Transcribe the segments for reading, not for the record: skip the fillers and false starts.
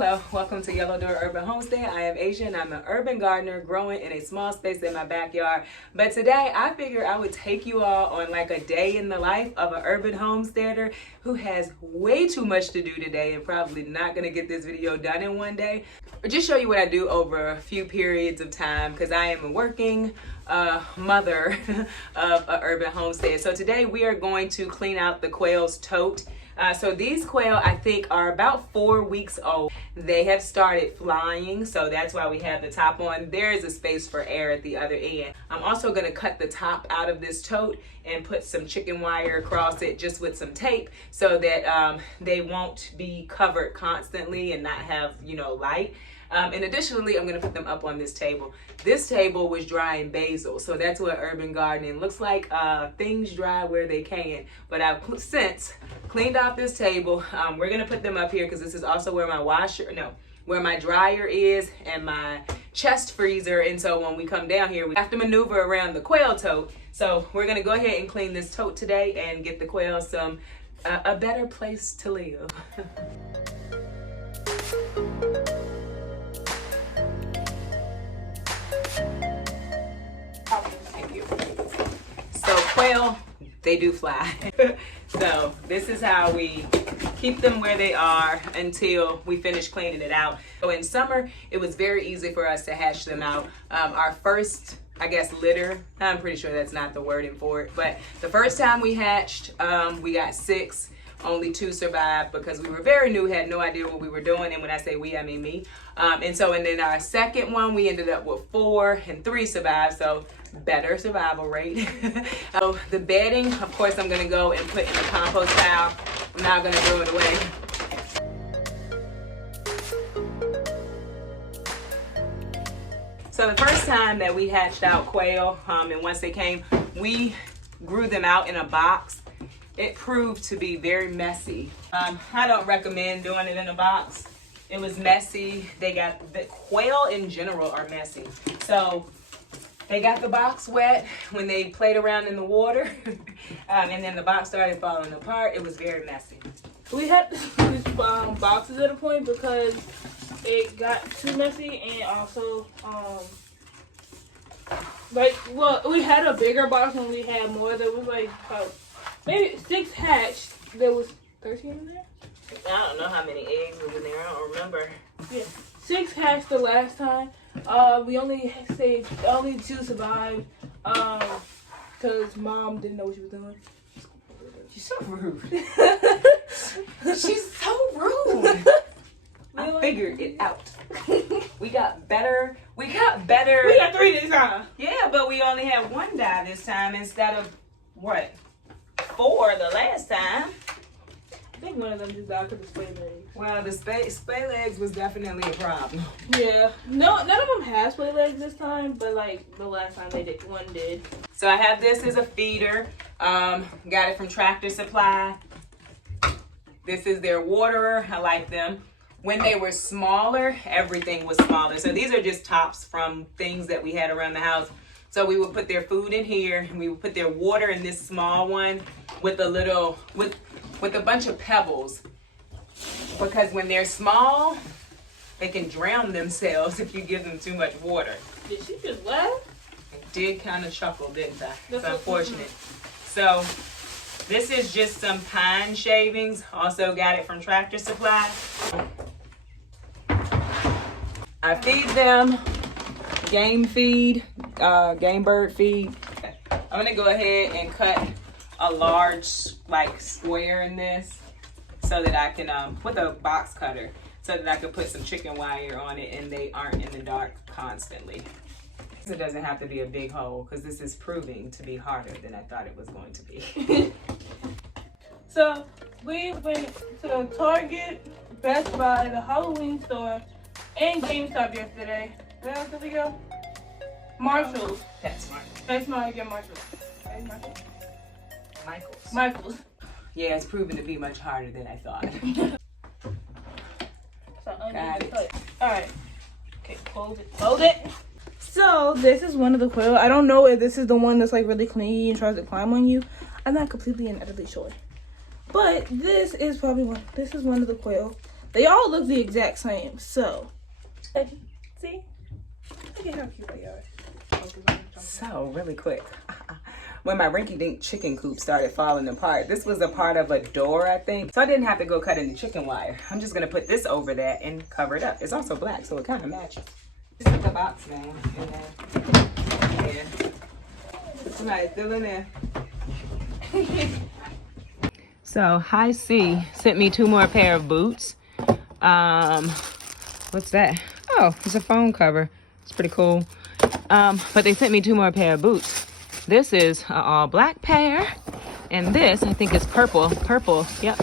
Hello, welcome to Yellow Door Urban Homestead. I am Asia and I'm an urban gardener growing in a small space in my backyard. But today I figured I would take you all on like a day in the life of an urban homesteader who has way too much to do today and probably not going to get this video done in one day. Or just show you what I do over a few periods of time because I am a working mother of an urban homestead. So today we are going to clean out the Quail's tote. So these quail, I think, are about 4 weeks old. They have started flying, so that's why we have the top on. There is a space for air at the other end. I'm also going to cut the top out of this tote and put some chicken wire across it just with some tape so that they won't be covered constantly and not have, light. And additionally, I'm going to put them up on this table. This table was drying basil, so that's what urban gardening looks like. Things dry where they can. But I've since cleaned off this table. We're going to put them up here because this is also where where my dryer is and my chest freezer. And so when we come down here, we have to maneuver around the quail tote. So we're going to go ahead and clean this tote today and get the quail a better place to live. So quail, they do fly. So this is how we keep them where they are until we finish cleaning it out. So in summer, it was very easy for us to hatch them out. Our first, litter, I'm pretty sure that's not the wording for it, but the first time we hatched, we got 6. Only 2 survived because we were very new, had no idea what we were doing. And when I say we, I mean me. And then our second one, we ended up with 4 and 3 survived. So better survival rate. So the bedding, of course, I'm going to go and put in the compost pile. I'm not going to throw it away. So the first time that we hatched out quail, and once they came, we grew them out in a box. It proved to be very messy. I don't recommend doing it in a box. It was messy. The quail in general are messy. So they got the box wet when they played around in the water. And then the box started falling apart. It was very messy. We had to switch boxes at a point because it got too messy, and also we had a bigger box and we had more. There was about maybe 6 hatched. There was 13 in there? I don't know how many eggs was in there. I don't remember. Yeah. 6 hatched the last time. We only saved, only 2 survived. Because Mom didn't know what she was doing. She's so rude. She's so rude. I figured it out. We got better. We got 3 this time. Yeah, but we only had 1 die this time instead of what? 4 the last time. I think one of them just died because of spay legs. Well, the spay legs was definitely a problem. Yeah. No, none of them had spay legs this time, but the last time one did. So I have this as a feeder. Got it from Tractor Supply. This is their waterer. I like them. When they were smaller, everything was smaller. So these are just tops from things that we had around the house. So we would put their food in here, and we would put their water in this small one with a bunch of pebbles. Because when they're small, they can drown themselves if you give them too much water. Did she just laugh? I did kind of chuckle, didn't I? It's unfortunate. So this is just some pine shavings. Also got it from Tractor Supply. I feed them game feed, game bird feed. I'm gonna go ahead and cut a large square in this so that I can with a box cutter so that I can put some chicken wire on it and they aren't in the dark constantly. It doesn't have to be a big hole because this is proving to be harder than I thought it was going to be. So we went to Target, Best Buy, the Halloween store, and GameStop yesterday. Where else did we go? Marshall's. That's smart. That's smart to get Marshall's. Michael's. Yeah, it's proven to be much harder than I thought. Got it. Alright. Okay, hold it. So this is one of the quail. I don't know if this is the one that's really clingy and tries to climb on you. I'm not completely and utterly sure. But this is probably one. This is one of the quail. They all look the exact same. So, see? Look at how cute they are. So, really quick. When my rinky-dink chicken coop started falling apart, this was a part of a door, I think. So I didn't have to go cut any chicken wire. I'm just gonna put this over that and cover it up. It's also black, so it kind of matches. Just put the box down. Yeah. Somebody's still in there. So High C sent me 2 more pair of boots. What's that? Oh, it's a phone cover. It's pretty cool. But they sent me 2 more pair of boots. This is an all black pair, and this I think is purple. Purple, yep,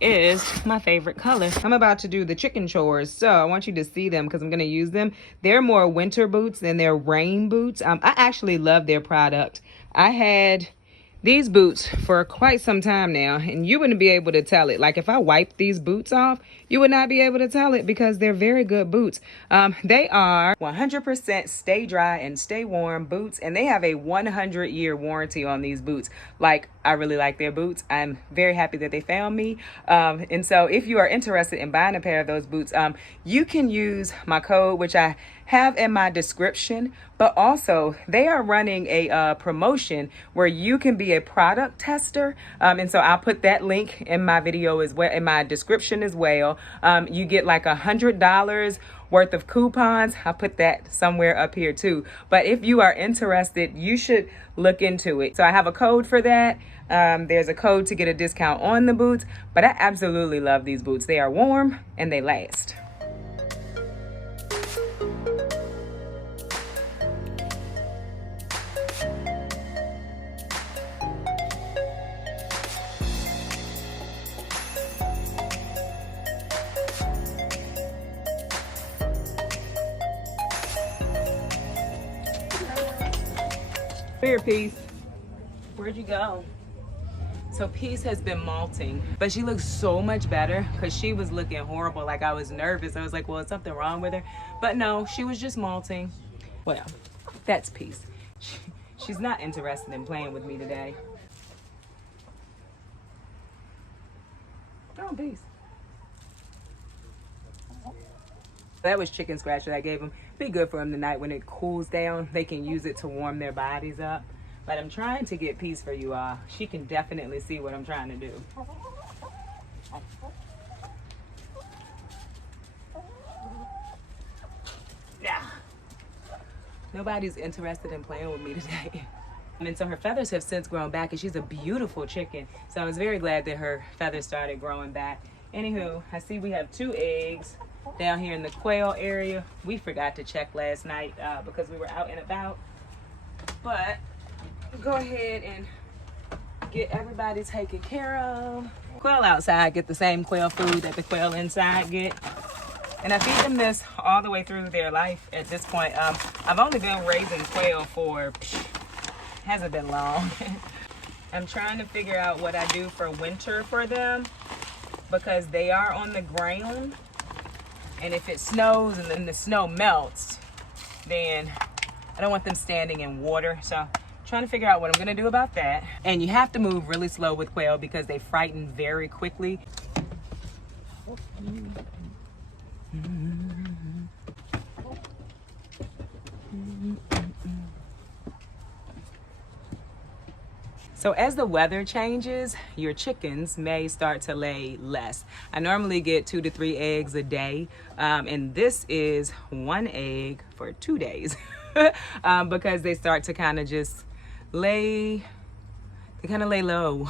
is my favorite color. I'm about to do the chicken chores, so I want you to see them because I'm gonna use them. They're more winter boots than they're rain boots. I actually love their product. I had these boots for quite some time now, and you wouldn't be able to tell it. Like if I wiped these boots off, you would not be able to tell it because they're very good boots. They are 100% stay dry and stay warm boots, and they have a 100-year warranty on these boots. Like, I really like their boots. I'm very happy that they found me. And so if you are interested in buying a pair of those boots, you can use my code, which I have in my description, but also they are running a promotion where you can be a product tester. And so I'll put that link in my video as well, in my description as well. You get like $100 worth of coupons. I'll put that somewhere up here too. But if you are interested, you should look into it. So I have a code for that. There's a code to get a discount on the boots, but I absolutely love these boots. They are warm and they last. Here, Peace. Where'd you go? So Peace has been molting, but she looks so much better because she was looking horrible. Like I was nervous. I was like, well, is something wrong with her? But no, she was just molting. Well, that's Peace. She's not interested in playing with me today. Oh, Peace. That was chicken scratch that I gave them. Be good for them tonight when it cools down. They can use it to warm their bodies up. But I'm trying to get Peace for you all. She can definitely see what I'm trying to do. Yeah. Nobody's interested in playing with me today. And so her feathers have since grown back, and she's a beautiful chicken. So I was very glad that her feathers started growing back. Anywho, I see we have 2 eggs down here in the Quail area. We forgot to check last night because we were out and about. But go ahead and get everybody taken care of. Quail outside get the same quail food that the quail inside get. And I feed them this all the way through their life at this point. I've only been raising quail for, hasn't been long. I'm trying to figure out what I do for winter for them because they are on the ground. And if it snows and then the snow melts, then I don't want them standing in water. So trying to figure out what I'm gonna do about that. And you have to move really slow with quail because they frighten very quickly. So as the weather changes, your chickens may start to lay less. I normally get 2 to 3 eggs a day, and this is 1 egg for 2 days because they start to kind of just lay low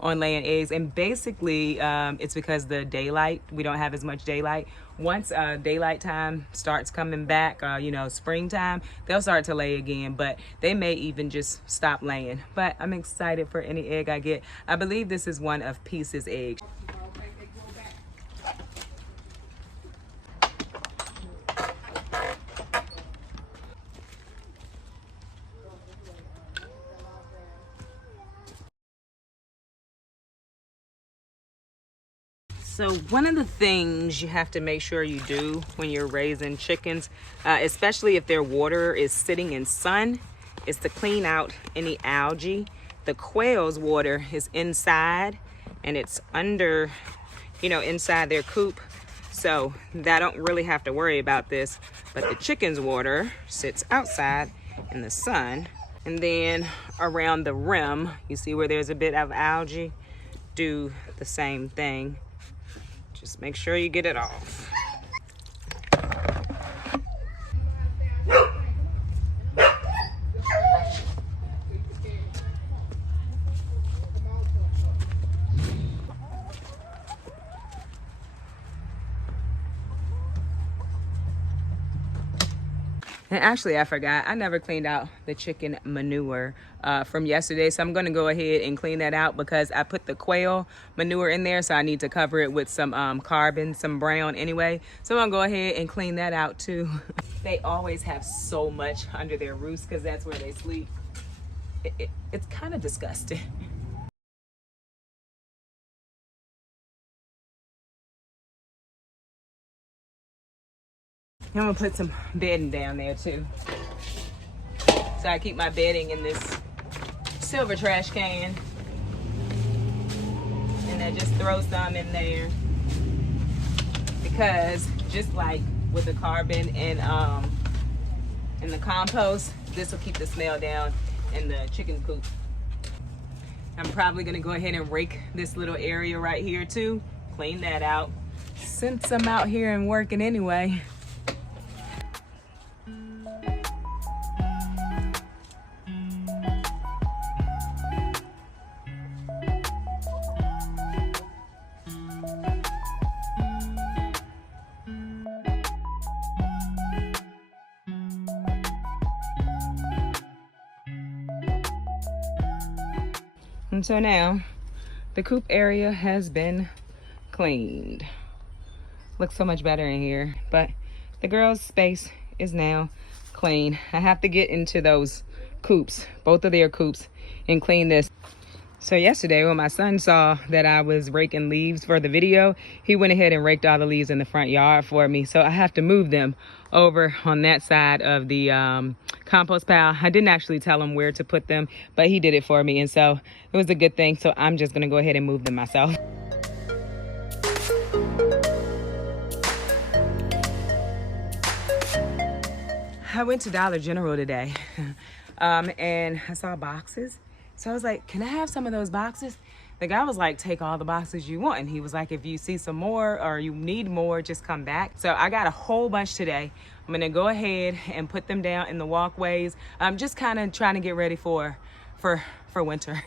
on laying eggs. And basically it's because the daylight, we don't have as much daylight. Once daylight time starts coming back, you know, springtime, they'll start to lay again, but they may even just stop laying. But I'm excited for any egg I get. I believe this is one of Peace's eggs. So one of the things you have to make sure you do when you're raising chickens, especially if their water is sitting in sun, is to clean out any algae. The quail's water is inside and it's under, you know, inside their coop. So I don't really have to worry about this. But the chicken's water sits outside in the sun. And then around the rim, you see where there's a bit of algae? Do the same thing. Just make sure you get it off. And actually, I forgot, I never cleaned out the chicken manure from yesterday. So I'm gonna go ahead and clean that out because I put the quail manure in there. So I need to cover it with some carbon, some brown anyway. So I'm gonna go ahead and clean that out too. They always have so much under their roofs because that's where they sleep. It's kind of disgusting. I'm gonna put some bedding down there too. So I keep my bedding in this silver trash can. And I just throw some in there. Because just like with the carbon and the compost, this will keep the smell down in the chicken coop. I'm probably gonna go ahead and rake this little area right here too. Clean that out. Since I'm out here and working anyway. And so now the coop area has been cleaned. Looks so much better in here, but the girls' space is now clean. I have to get into those coops, both of their coops, and clean this. So yesterday when my son saw that I was raking leaves for the video, he went ahead and raked all the leaves in the front yard for me. So I have to move them over on that side of the compost pile. I didn't actually tell him where to put them, but he did it for me. And so it was a good thing. So I'm just gonna go ahead and move them myself. I went to Dollar General today and I saw boxes. So I was like, can I have some of those boxes? The guy was like, take all the boxes you want. And he was like, if you see some more or you need more, just come back. So I got a whole bunch today. I'm gonna go ahead and put them down in the walkways. I'm just kind of trying to get ready for winter.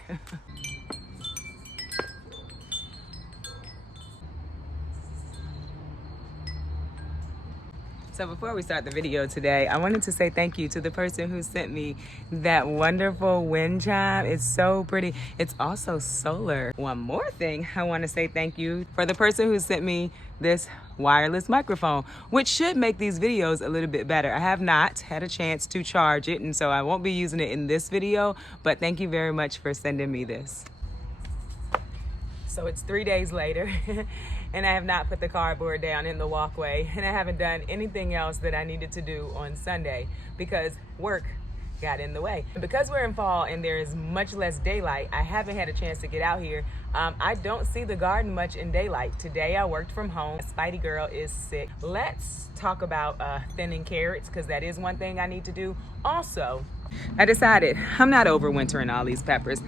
So before we start the video today, I wanted to say thank you to the person who sent me that wonderful wind chime. It's so pretty. It's also solar. One more thing, I want to say thank you for the person who sent me this wireless microphone, which should make these videos a little bit better. I have not had a chance to charge it, and so I won't be using it in this video, but thank you very much for sending me this. So it's 3 days later. And I have not put the cardboard down in the walkway, and I haven't done anything else that I needed to do on Sunday because work got in the way. Because we're in fall and there is much less daylight, I haven't had a chance to get out here. I don't see the garden much in daylight. Today I worked from home. Spidey girl is sick. Let's talk about thinning carrots because that is one thing I need to do. Also, I decided I'm not overwintering all these peppers.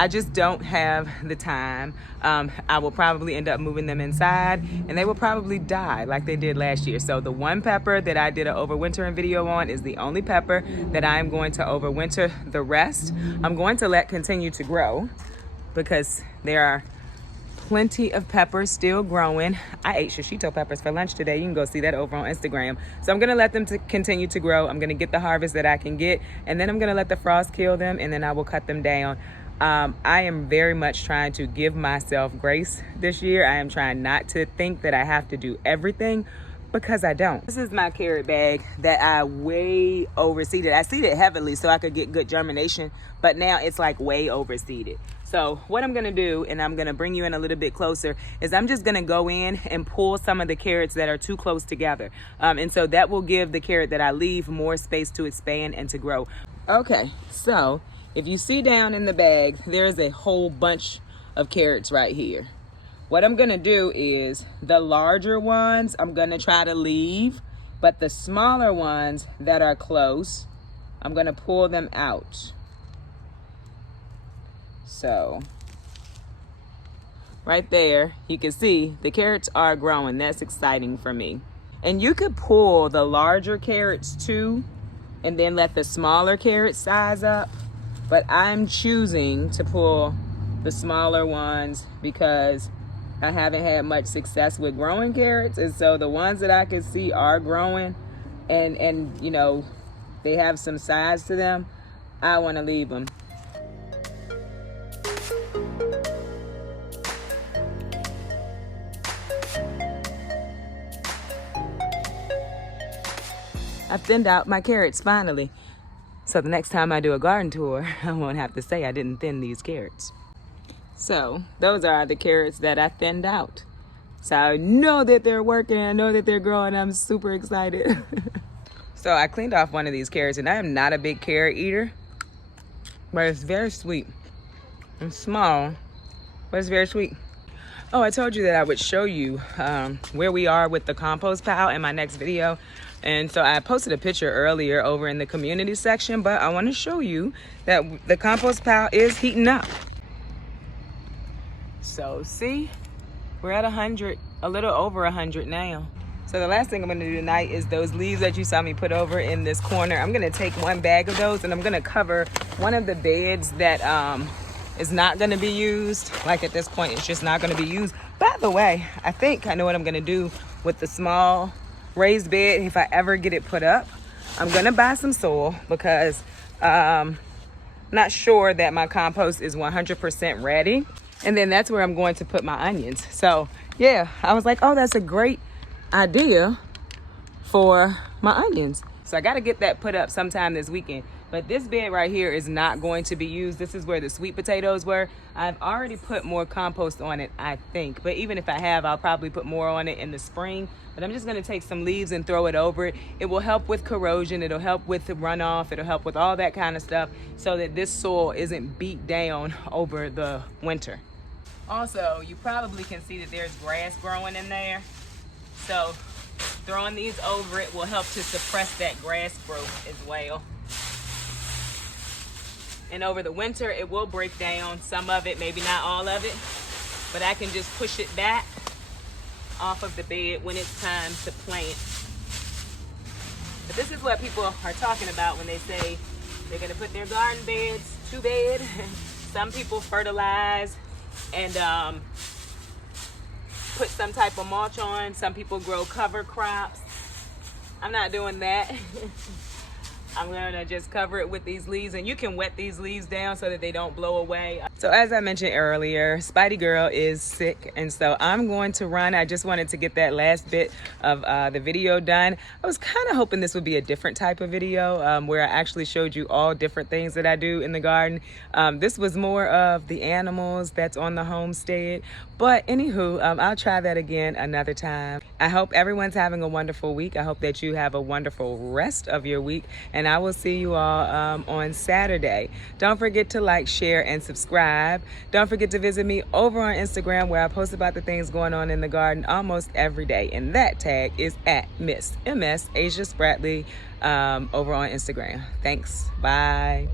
I just don't have the time. I will probably end up moving them inside and they will probably die like they did last year. So the one pepper that I did an overwintering video on is the only pepper that I'm going to overwinter. The rest I'm going to let continue to grow because there are plenty of peppers still growing. I ate shishito peppers for lunch today. You can go see that over on Instagram. So I'm gonna let them continue to grow. I'm gonna get the harvest that I can get, and then I'm gonna let the frost kill them, and then I will cut them down. I am very much trying to give myself grace this year. I am trying not to think that I have to do everything because I don't. This is my carrot bag that I way overseeded. I seeded heavily so I could get good germination, but now it's like way overseeded. So what I'm gonna do, and I'm gonna bring you in a little bit closer, is I'm just gonna go in and pull some of the carrots that are too close together. And so that will give the carrot that I leave more space to expand and to grow. Okay, so if you see down in the bag, there's a whole bunch of carrots right here. what I'm gonna do is the larger ones I'm gonna try to leave, but the smaller ones that are close, I'm gonna pull them out. So right there, you can see the carrots are growing. That's exciting for me. And you could pull the larger carrots too, and then let the smaller carrots size up. But I'm choosing to pull the smaller ones because I haven't had much success with growing carrots. And so the ones that I can see are growing and you know, they have some size to them, I want to leave them. I thinned out my carrots finally. So the next time I do a garden tour, I won't have to say I didn't thin these carrots. So those are the carrots that I thinned out. So I know that they're working. I know that they're growing. I'm super excited. So I cleaned off one of these carrots, and I am not a big carrot eater, but it's very sweet. It's small, but it's very sweet. Oh, I told you that I would show you where we are with the compost pile in my next video. And so I posted a picture earlier over in the community section, but I want to show you that the compost pile is heating up. So see, we're at 100, a little over 100 now. So the last thing I'm going to do tonight is those leaves that you saw me put over in this corner. I'm going to take one bag of those and I'm going to cover one of the beds that is not going to be used. Like at this point, it's just not going to be used. By the way, I think I know what I'm going to do with the small raised bed. If I ever get it put up, I'm going to buy some soil because I'm not sure that my compost is 100% ready. And then that's where I'm going to put my onions. So yeah, I was like, oh, that's a great idea for my onions. So I got to get that put up sometime this weekend. But this bed right here is not going to be used. This is where the sweet potatoes were. I've already put more compost on it, I think. But even if I have, I'll probably put more on it in the spring. But I'm just going to take some leaves and throw it over it. It will help with corrosion. It'll help with the runoff. It'll help with all that kind of stuff so that this soil isn't beat down over the winter. Also, you probably can see that there's grass growing in there. So throwing these over it will help to suppress that grass growth as well. And over the winter, it will break down some of it, maybe not all of it, but I can just push it back off of the bed when it's time to plant. But this is what people are talking about when they say they're gonna put their garden beds to bed. Some people fertilize and put some type of mulch on. Some people grow cover crops. I'm not doing that. I'm gonna just cover it with these leaves, and you can wet these leaves down so that they don't blow away. So as I mentioned earlier, Spidey Girl is sick, and so I'm going to run. I just wanted to get that last bit of the video done. I was kind of hoping this would be a different type of video where I actually showed you all different things that I do in the garden. This was more of the animals that's on the homestead. But anywho, I'll try that again another time. I hope everyone's having a wonderful week. I hope that you have a wonderful rest of your week. And I will see you all on Saturday. Don't forget to like, share, and subscribe. Don't forget to visit me over on Instagram where I post about the things going on in the garden almost every day. And that tag is at Miss MS Asia Spratley over on Instagram. Thanks. Bye.